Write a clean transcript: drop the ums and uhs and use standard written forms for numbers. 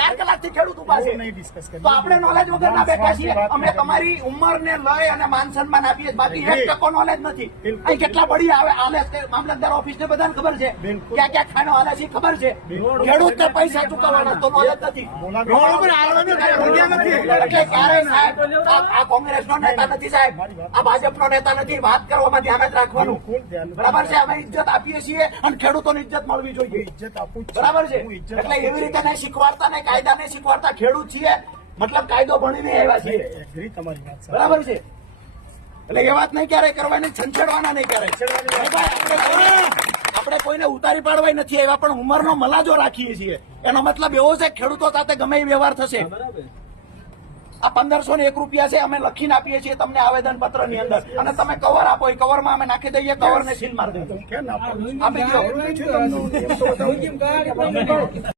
4 કલાકથી ખેડૂત ઉભા છે. તો આપણે નોલેજ વગરના બેઠા છીએ. અમે તમારી ઉંમરને લઈ અને માન સન્માન આપીએ, બાકી 1% નોલેજ નથી. અહીં કેટલા બળી આવે હાલે મામલતદાર ઓફિસને બધાને ખબર છે, ક્યાં ક્યાં ખાનો હાલે છે ખબર છે. ખેડૂતને પૈસા ચૂકવવાના તો નોલેજ નથી. એટલે ક્યારેય સાહેબ આ કોંગ્રેસનો નેતા નથી સાહેબ, આ ભાજપનો નેતા નથી. વાત કરવામાં ધ્યાન જ રાખવાનું. બરાબર છે, અમે ઇજ્જત આપીએ છીએ અને ખેડૂતોની ઇજ્જત મળવી જોઈએ. બરાબર છે, એટલે એવી રીતે નહીં શીખવાડતા, ને કાયદા નહીં શીખવાડતા. ખેડૂત છીએ મતલબ કાયદો ભણીને આવ્યા છીએ. બરાબર છે, એટલે એ વાત નહીં ક્યારેય કરવાની, છંછેડવાના નહીં ક્યારેય. આપણે કોઈને ઉતારી પાડવા નથી આવ્યા, પણ ઉંમરનો મલાજો રાખીએ છીએ. એનો મતલબ એવો છે ખેડૂતો સાથે ગમે એ વ્યવહાર થશે. આ 1501 રૂપિયા છે, અમે લખીને આપીએ છીએ તમને આવેદન પત્ર ની અંદર, અને તમે કવર આપો, એ કવર માં અમે નાખી દઈએ, કવર ને સીલ મારી દઈએ. આપી દો.